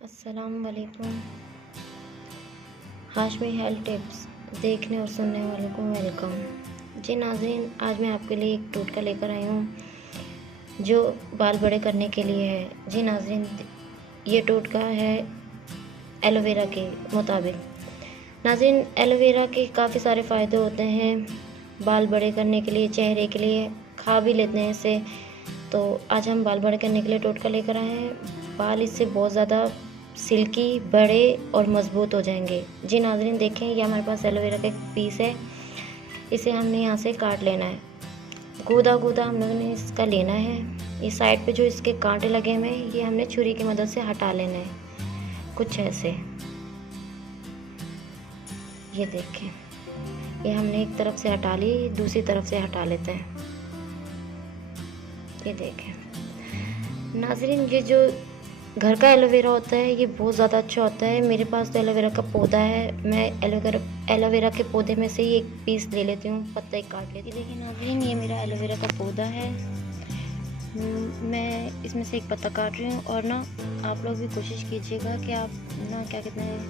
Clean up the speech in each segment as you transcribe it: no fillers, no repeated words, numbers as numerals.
अस्सलाम वालेकुम। Hashmi health tips देखने और सुनने वालों को वेलकम। जी नाज़रीन, आज मैं आपके लिए एक टोटका लेकर आई हूँ जो बाल बड़े करने के लिए है। जी नाज़रीन, ये टोटका है एलोवेरा के मुताबिक। नाज़रीन, एलोवेरा के काफ़ी सारे फ़ायदे होते हैं बाल बड़े करने के लिए, चेहरे के लिए, खा भी लेते हैं इसे। तो आज हम बाल बड़े करने के लिए टोटका लेकर आए हैं। बाल इससे बहुत ज़्यादा सिल्की, बड़े और मज़बूत हो जाएंगे। जी नाज़रीन, देखें, ये हमारे पास एलोवेरा का एक पीस है। इसे हमने यहाँ से काट लेना है। गूदा गूदा हम लोगों ने इसका लेना है। ये साइड पे जो इसके कांटे लगे हुए हैं, ये हमने छुरी की मदद से हटा लेना है, कुछ ऐसे। ये देखें, ये हमने एक तरफ से हटा ली, दूसरी तरफ से हटा लेते हैं। ये देखें नाज़रीन, ये जो घर का एलोवेरा होता है ये बहुत ज़्यादा अच्छा होता है। मेरे पास तो एलोवेरा का पौधा है। मैं एलोवेरा के पौधे में से ही एक पीस ले लेती हूँ, पत्ता ही काट लेती हूँ। देखिए नाज़रीन, ये मेरा एलोवेरा का पौधा है। मैं इसमें से एक पत्ता काट रही हूँ। और ना, आप लोग भी कोशिश कीजिएगा कि आप ना, क्या कहते हैं,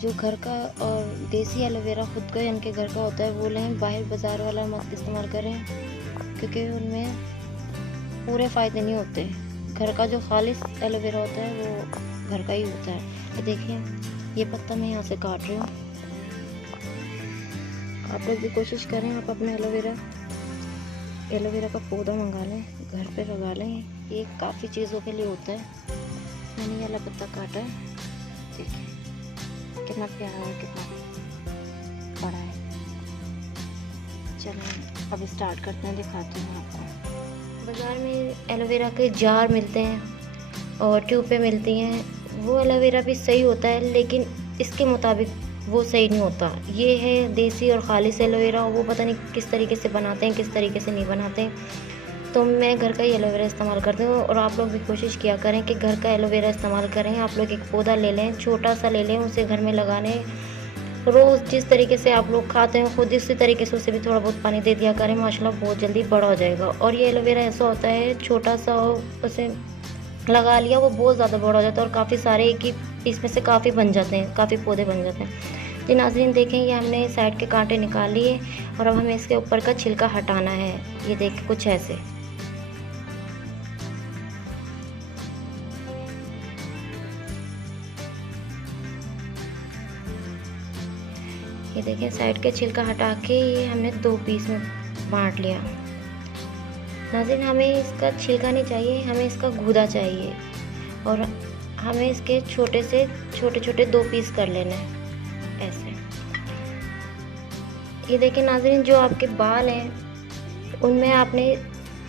जो घर का और देसी एलोवेरा खुद का इनके घर का होता है वो लें। बाहर बाज़ार वाला मत इस्तेमाल करें, क्योंकि उनमें पूरे फ़ायदे नहीं होते। घर का जो खालिस एलोवेरा होता है वो घर का ही होता है। ये देखिए, ये पत्ता मैं यहाँ से काट रही हूँ। आप लोग भी कोशिश करें, आप अपने एलोवेरा का पौधा मंगा लें, घर पे लगा लें। ये काफ़ी चीज़ों के लिए होता है। मैंने ये वाला पत्ता काटा है। देखिए कितना प्यारा है, कितना बड़ा है। चलिए अब स्टार्ट करते हैं, दिखाती हूँ आपको। बाज़ार में एलोवेरा के जार मिलते हैं और ट्यूबें मिलती हैं। वो एलोवेरा भी सही होता है, लेकिन इसके मुताबिक वो सही नहीं होता। ये है देसी और खालिस एलोवेरा, वो पता नहीं किस तरीके से बनाते हैं, किस तरीके से नहीं बनाते हैं। तो मैं घर का ही एलोवेरा इस्तेमाल करती हूँ। और आप लोग भी कोशिश किया करें कि घर का एलोवेरा इस्तेमाल करें। आप लोग एक पौधा ले लें, छोटा सा ले लें, उसे घर में लगाने। रोज़ जिस तरीके से आप लोग खाते हैं खुद इसी तरीके से उसे भी थोड़ा बहुत पानी दे दिया करें। माशाल्लाह बहुत जल्दी बड़ा हो जाएगा। और ये एलोवेरा ऐसा होता है, छोटा सा हो, उसे लगा लिया, वो बहुत ज़्यादा बड़ा हो जाता है और काफ़ी सारे एक ही इसमें से काफ़ी बन जाते हैं, काफ़ी पौधे बन जाते हैं। जी नाज़रीन, देखें, ये हमने साइड के कांटे निकाल लिए और अब हमें इसके ऊपर का छिलका हटाना है। ये देखें, कुछ ऐसे। ये देखें, साइड के छिलका हटा के ये हमने 2 पीस में बांट लिया। नाज़रीन, हमें इसका छिलका नहीं चाहिए, हमें इसका गूदा चाहिए। और हमें इसके छोटे छोटे 2 पीस कर लेने हैं, ऐसे। ये देखिए नाज़रीन, जो आपके बाल हैं उनमें आपने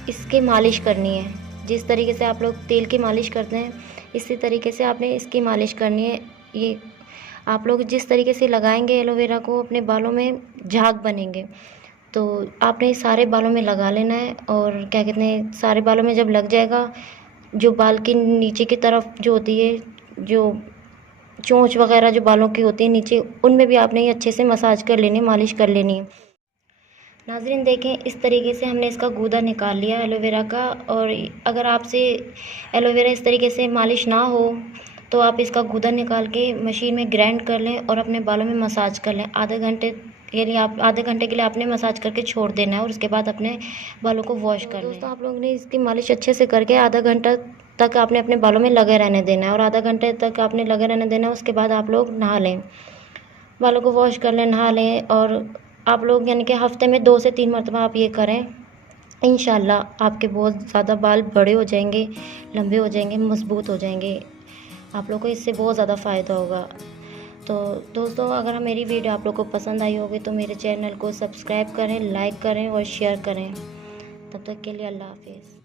इसकी मालिश करनी है। जिस तरीके से आप लोग तेल की मालिश करते हैं, इसी तरीके से आपने इसकी मालिश करनी है। ये आप लोग जिस तरीके से लगाएंगे एलोवेरा को, अपने बालों में झाग बनेंगे। तो आपने सारे बालों में लगा लेना है। और क्या कहते हैं, सारे बालों में जब लग जाएगा, जो बाल की नीचे की तरफ जो होती है, जो चोंच वगैरह जो बालों की होती है नीचे, उनमें भी आपने ये अच्छे से मसाज कर लेनी, मालिश कर लेनी है। नाज़रीन देखें, इस तरीके से हमने इसका गूदा निकाल लिया एलोवेरा का। और अगर आपसे एलोवेरा इस तरीके से मालिश ना हो तो आप इसका गूदा निकाल के मशीन में ग्राइंड कर लें और अपने बालों में मसाज कर लें। आधे घंटे के लिए आपने मसाज करके छोड़ देना है और उसके बाद अपने बालों को वॉश कर लें। दोस्तों, आप लोगों ने इसकी मालिश अच्छे से करके आधा घंटा तक आपने अपने बालों में लगे रहने देना है। और आधा घंटे तक आपने लगे रहने देना है, उसके बाद आप लोग नहा लें, बालों को वॉश कर लें, नहा लें। और आप लोग यानी कि हफ़्ते में 2 से 3 मरतबा आप ये करें। इंशाल्लाह आपके बहुत ज़्यादा बाल बड़े हो जाएंगे, लंबे हो जाएंगे, मज़बूत हो जाएंगे। आप लोग को इससे बहुत ज़्यादा फ़ायदा होगा। तो दोस्तों, अगर मेरी वीडियो आप लोग को पसंद आई होगी तो मेरे चैनल को सब्सक्राइब करें, लाइक करें और शेयर करें। तब तक के लिए अल्लाह हाफ़िज़।